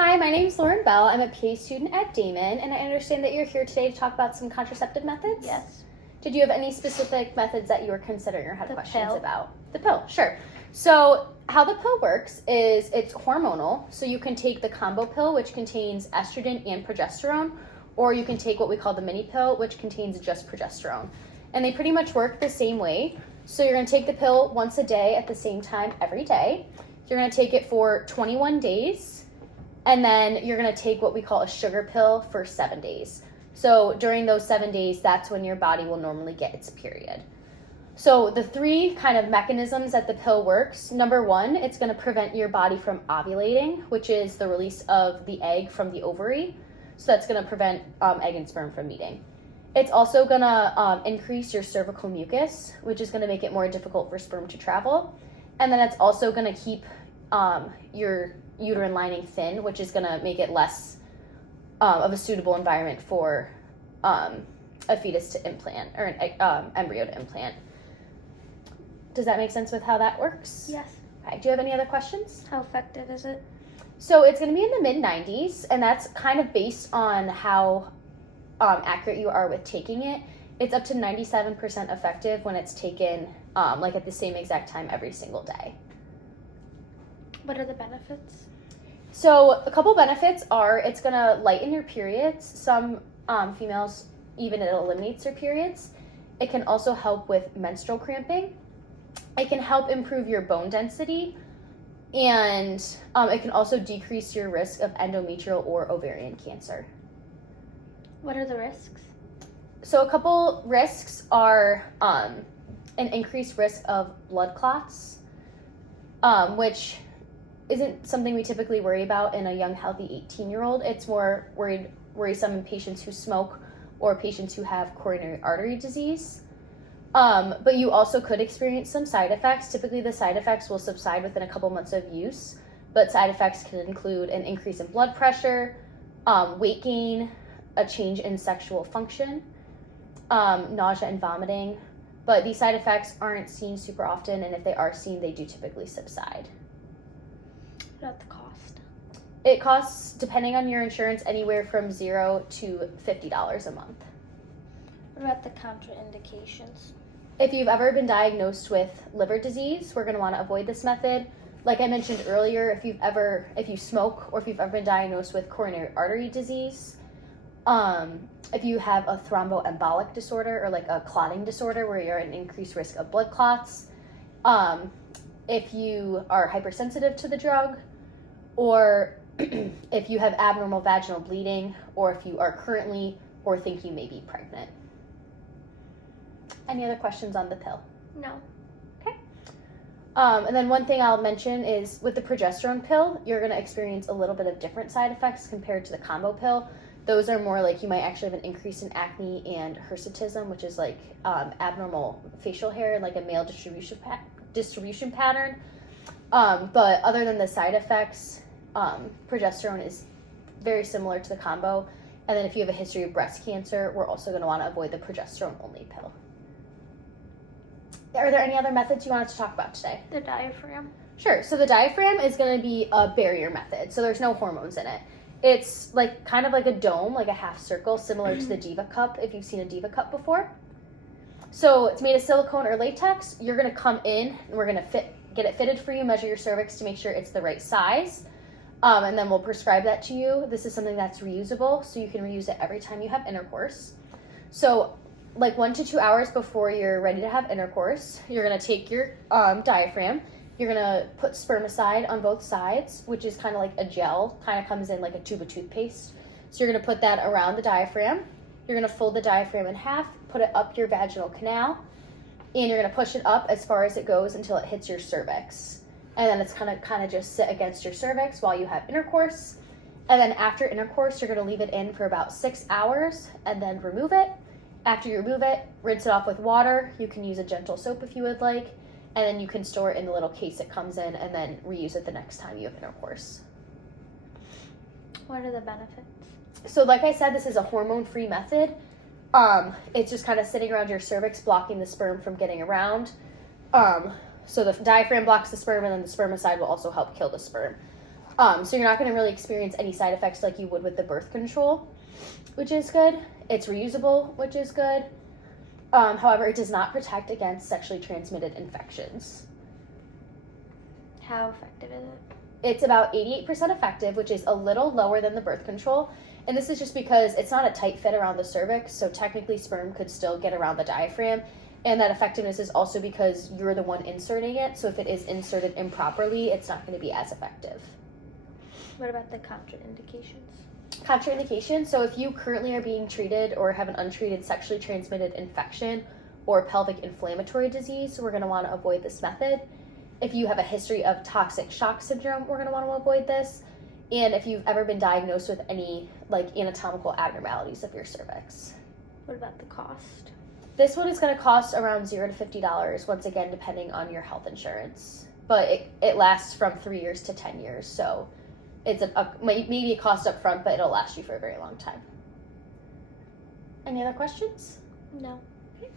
Hi, my name is Lauren Bell. I'm a PA student at Damon, and I understand that you're here today to talk about some contraceptive methods? Yes. Did you have any specific methods that you were considering or had The questions pill. about? The pill, sure. So, how the pill works is it's hormonal. So, you can take the combo pill, which contains estrogen and progesterone, or you can take what we call the mini pill, which contains just progesterone. And they pretty much work the same way. So, you're going to take the pill once a day at the same time every day. You're going to take it for 21 days. And then you're going to take what we call a sugar pill for 7 days. So during those 7 days, that's when your body will normally get its period. So the three kind of mechanisms that the pill works, number one, it's going to prevent your body from ovulating, which is the release of the egg from the ovary. So that's going to prevent egg and sperm from meeting. It's also going to increase your cervical mucus, which is going to make it more difficult for sperm to travel. And then it's also going to keep your uterine lining thin, which is going to make it less of a suitable environment for a fetus to implant or an embryo to implant. Does that make sense with how that works? Yes. Okay. Do you have any other questions? How effective is it? So it's going to be in the mid-90s, and that's kind of based on how accurate you are with taking it. It's up to 97% effective when it's taken like at the same exact time every single day. What are the benefits? So a couple benefits are it's going to lighten your periods. Some females, even it eliminates their periods. It can also help with menstrual cramping. It can help improve your bone density. And it can also decrease your risk of endometrial or ovarian cancer. What are the risks? So a couple risks are an increased risk of blood clots, which isn't something we typically worry about in a young, healthy 18-year-old. It's more worrisome in patients who smoke or patients who have coronary artery disease. But you also could experience some side effects. Typically, the side effects will subside within a couple months of use, but side effects can include an increase in blood pressure, weight gain, a change in sexual function, nausea and vomiting. But these side effects aren't seen super often, and if they are seen, they do typically subside. What about the cost? It costs, depending on your insurance, anywhere from $0 to $50 a month. What about the contraindications? If you've ever been diagnosed with liver disease, we're going to want to avoid this method. Like I mentioned earlier, if you smoke or if you've ever been diagnosed with coronary artery disease, if you have a thromboembolic disorder or like a clotting disorder where you're at an increased risk of blood clots, if you are hypersensitive to the drug, or if you have abnormal vaginal bleeding, or if you are currently or think you may be pregnant. Any other questions on the pill? No. Okay. And then one thing I'll mention is with the progesterone pill, you're going to experience a little bit of different side effects compared to the combo pill. Those are more like you might actually have an increase in acne and hirsutism, which is like abnormal facial hair and like a male distribution pattern. But other than the side effects, progesterone is very similar to the combo. And then if you have a history of breast cancer, we're also going to want to avoid the progesterone-only pill. Are there any other methods you wanted to talk about today? The diaphragm? Sure. So the diaphragm is going to be a barrier method. So there's no hormones in it. It's like kind of like a dome, like a half circle, similar to the Diva Cup, if you've seen a Diva Cup before. So it's made of silicone or latex. You're going to come in, and we're going to get it fitted for you, measure your cervix to make sure it's the right size, and then we'll prescribe that to you. This is something that's reusable, so you can reuse it every time you have intercourse. So like 1 to 2 hours before you're ready to have intercourse, you're going to take your diaphragm. You're going to put spermicide on both sides, which is kind of like a gel, kind of comes in like a tube of toothpaste. So you're going to put that around the diaphragm. You're going to fold the diaphragm in half, put it up your vaginal canal, and you're going to push it up as far as it goes until it hits your cervix. And then it's kind of just sit against your cervix while you have intercourse. And then after intercourse, you're going to leave it in for about 6 hours and then remove it. After you remove it, rinse it off with water. You can use a gentle soap if you would like. And then you can store it in the little case it comes in and then reuse it the next time you have intercourse. What are the benefits? So like I said, this is a hormone-free method. It's just kind of sitting around your cervix, blocking the sperm from getting around. So the diaphragm blocks the sperm, and then the spermicide will also help kill the sperm. So you're not going to really experience any side effects like you would with the birth control, which is good. It's reusable, which is good. However, it does not protect against sexually transmitted infections. How effective is it? It's about 88% effective, which is a little lower than the birth control. And this is just because it's not a tight fit around the cervix, so technically sperm could still get around the diaphragm. And that effectiveness is also because you're the one inserting it, so if it is inserted improperly, it's not going to be as effective. What about the contraindications? Contraindication, so if you currently are being treated or have an untreated sexually transmitted infection or pelvic inflammatory disease, we're going to want to avoid this method. If you have a history of toxic shock syndrome, we're going to want to avoid this. And if you've ever been diagnosed with any like anatomical abnormalities of your cervix. What about the cost? This one is going to cost around $0 to $50, once again, depending on your health insurance. But it lasts from 3 years to 10 years, so it's maybe a cost up front, but it'll last you for a very long time. Any other questions? No. Okay.